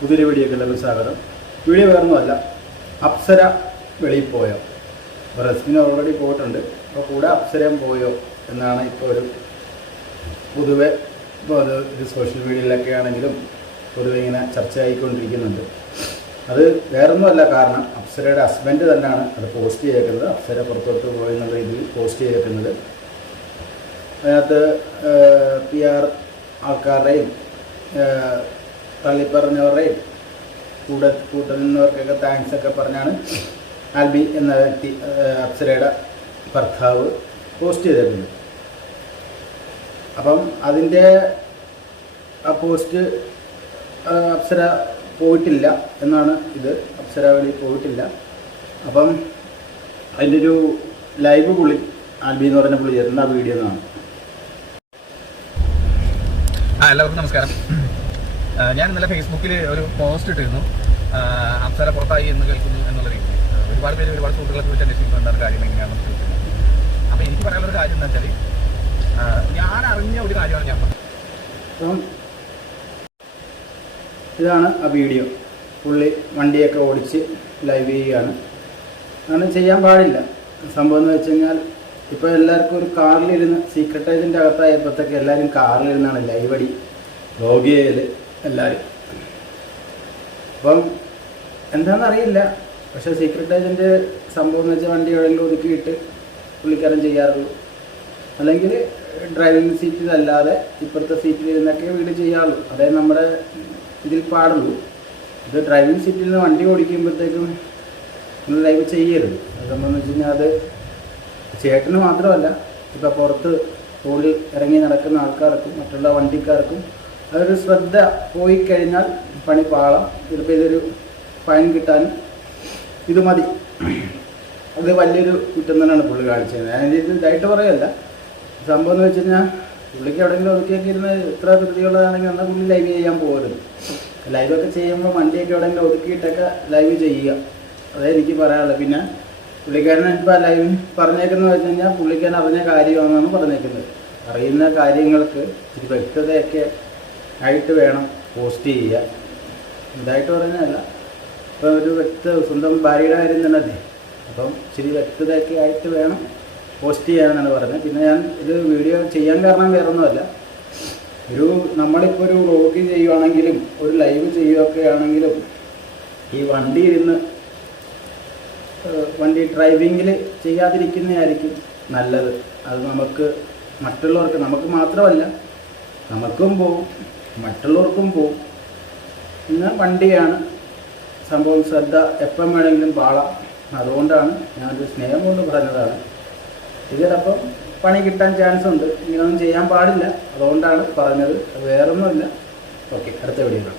പുതിയൊരു വീഡിയോക്ക് എല്ലാവരും സ്വാഗതം. വീഡിയോ വേറൊന്നുമല്ല അപ്സര വെളിയിൽ പോയോ? അപ്പോൾ ഓൾറെഡി പോയിട്ടുണ്ട്. അപ്പോൾ കൂടെ അപ്സരയും പോയോ എന്നാണ് ഇപ്പോൾ ഒരു പൊതുവെ ഇപ്പോൾ അത് ഒരു സോഷ്യൽ മീഡിയയിലൊക്കെ ആണെങ്കിലും പൊതുവെ ഇങ്ങനെ ചർച്ചയായിക്കൊണ്ടിരിക്കുന്നുണ്ട്. അത് വേറൊന്നുമല്ല കാരണം അപ്സരയുടെ ഹസ്ബൻഡ് തന്നെയാണ് അത് പോസ്റ്റ് ചെയ്തേക്കുന്നത്. അപ്സര പുറത്തോട്ട് പോയെന്നുള്ള രീതിയിൽ പോസ്റ്റ് ചെയ്തേക്കുന്നത്. അതിനകത്ത് പി ആർ ആൾക്കാരുടെയും തള്ളിപ്പറഞ്ഞവരുടെയും കൂടെ കൂട്ടൽ നിന്നവർക്കൊക്കെ താങ്ക്സ് ഒക്കെ പറഞ്ഞാണ് ആൽബി എന്ന വ്യക്തി അപ്സരയുടെ ഭർത്താവ് പോസ്റ്റ് ചെയ്തേക്കുന്നത് അപ്പം അതിന്റെ ആ പോസ്റ്റ് അപ്സര പോയിട്ടില്ല എന്നാണ് ഇത്. അപ്സര വഴി പോയിട്ടില്ല. അപ്പം അതിന്റെ ഒരു ലൈവ് പുള്ളി ആൽബി എന്ന് പറഞ്ഞ പുള്ളി ചേർന്ന വീഡിയോ എന്നാണ് ആ എല്ലാവർക്കും നമസ്കാരം. ഞാൻ ഇന്നലെ ഫേസ്ബുക്കിൽ ഒരു പോസ്റ്റ് ഇട്ടിരുന്നു. അപ്സര പുറത്തായി എന്ന് കേൾക്കുന്നു എന്നുള്ള രീതിയിൽ ഒരുപാട് പേര് ഒരുപാട് സുഹൃത്തുക്കളെ കുറിച്ച് അന്വേഷിക്കുന്നു എന്താണ് കാര്യം എങ്ങനെയാണെന്ന് ചോദിക്കുന്നത് അപ്പോൾ എനിക്ക് പറയാനുള്ള ഒരു കാര്യം എന്താ വെച്ചാൽ ഞാൻ അറിഞ്ഞ ഒരു കാര്യമാണ് ഞാൻ ഇതാണ് ആ വീഡിയോ. പുള്ളി വണ്ടിയൊക്കെ ഓടിച്ച് ലൈവ് ചെയ്യുകയാണ്. അങ്ങനെ ചെയ്യാൻ പാടില്ല. സംഭവം എന്ന് വെച്ച് കഴിഞ്ഞാൽ ഇപ്പോൾ എല്ലാവർക്കും ഒരു കാറിലിരുന്ന് സീക്രട്ടേജിന്റെ അകത്തായപ്പോഴത്തേക്ക് എല്ലാവരും കാറിലിരുന്നാണ് ലൈവ് അടി. വ്ലോഗ് ചെയ്യൽ എല്ലാവരും അപ്പം എന്താണെന്നറിയില്ല പക്ഷേ സീക്രട്ട് ഏജന്റ് സംഭവം എന്ന് വെച്ചാൽ വണ്ടി എവിടെയെങ്കിലും ഒതുക്കിയിട്ട് പുള്ളിക്കാരൻ ചെയ്യാറുള്ളൂ. അല്ലെങ്കിൽ ഡ്രൈവിംഗ് സീറ്റിലല്ലാതെ ഇപ്പുറത്തെ സീറ്റിൽ ഇരുന്നൊക്കെ വീട് ചെയ്യാറുള്ളൂ. അതായത് നമ്മുടെ ഇതിൽ പാടുള്ളൂ. ഇത് ഡ്രൈവിംഗ് സീറ്റിൽ നിന്ന് വണ്ടി ഓടിക്കുമ്പോഴത്തേക്കും നിങ്ങൾ ലൈവ് ചെയ്യരുത്. അത് സംബന്ധിച്ച് വെച്ച് കഴിഞ്ഞാൽ അത് ചേട്ടന് മാത്രമല്ല ഇപ്പം പുറത്ത് റോഡിൽ ഇറങ്ങി നടക്കുന്ന ആൾക്കാർക്കും മറ്റുള്ള വണ്ടിക്കാർക്കും അതൊരു ശ്രദ്ധ പോയി കഴിഞ്ഞാൽ പണി പാളാം. ചിലപ്പോൾ ഇതൊരു ഫൈൻ കിട്ടാനും ഇത് മതി. അത് വലിയൊരു കുറ്റം തന്നെയാണ് പുള്ളി കാണിച്ചത്. ഞാൻ ഇത് ഇതായിട്ട് പറയല്ല. സംഭവം എന്ന് വെച്ച് കഴിഞ്ഞാൽ പുള്ളിക്ക് എവിടെയെങ്കിലും ഒതുക്കിയൊക്കെ ഇരുന്ന് ഇത്ര ധൃതിയുള്ളതാണെങ്കിൽ എന്നാൽ പുള്ളി ലൈവ് ചെയ്യാൻ പോകരുത്. ലൈവൊക്കെ ചെയ്യുമ്പോൾ വണ്ടിയൊക്കെ എവിടെയെങ്കിലും ഒതുക്കിയിട്ടൊക്കെ ലൈവ് ചെയ്യുക. അതേ എനിക്ക് പറയാനുള്ളത്. പിന്നെ പുള്ളിക്കാരനെ ഇപ്പോൾ ലൈവ് പറഞ്ഞേക്കുന്നത് വെച്ച് കഴിഞ്ഞാൽ പുള്ളിക്കാരൻ അറിഞ്ഞ കാര്യമാണെന്നാണ് പറഞ്ഞേക്കുന്നത്. അറിയുന്ന കാര്യങ്ങൾക്ക് ഇച്ചിരി വ്യക്തതയൊക്കെ ആയിട്ട് വേണം പോസ്റ്റ് ചെയ്യുക. ഇതായിട്ട് പറഞ്ഞതല്ല ഇപ്പം ഒരു വ്യക്ത സ്വന്തം ഭാര്യയുടെ കാര്യം തന്നെ അല്ലേ അപ്പം ഇച്ചിരി വ്യക്തതയൊക്കെ ആയിട്ട് വേണം പോസ്റ്റ് ചെയ്യാനാണ് പറഞ്ഞത് പിന്നെ ഞാൻ ഇത് വീഡിയോ ചെയ്യാൻ കാരണം വേറെ ഒന്നുമല്ല ഒരു നമ്മളിപ്പോൾ ഒരു വ്ളോഗ് ചെയ്യുവാണെങ്കിലും ഒരു ലൈവ് ചെയ്യുകയൊക്കെ ആണെങ്കിലും ഈ വണ്ടി ഇരുന്ന് വണ്ടി ഡ്രൈവിങ്ങിൽ ചെയ്യാതിരിക്കുന്നതായിരിക്കും നല്ലത്. അത് നമുക്ക് മറ്റുള്ളവർക്ക് നമുക്ക് മാത്രമല്ല നമുക്കും പോവും. മറ്റുള്ളവർക്കും പോവും. ഇന്ന് വണ്ടിയാണ്. സംഭവം ശ്രദ്ധ എപ്പം വേണമെങ്കിലും പാളാം. അതുകൊണ്ടാണ് ഞാനൊരു സ്നേഹം കൊണ്ട് പറഞ്ഞതാണ്. ഇതിലപ്പം പണി കിട്ടാൻ ചാൻസ് ഉണ്ട് ഇങ്ങനെയൊന്നും ചെയ്യാൻ പാടില്ല. അതുകൊണ്ടാണ് പറഞ്ഞത്. വേറൊന്നുമില്ല. ഓക്കെ അടുത്ത വീഡിയോ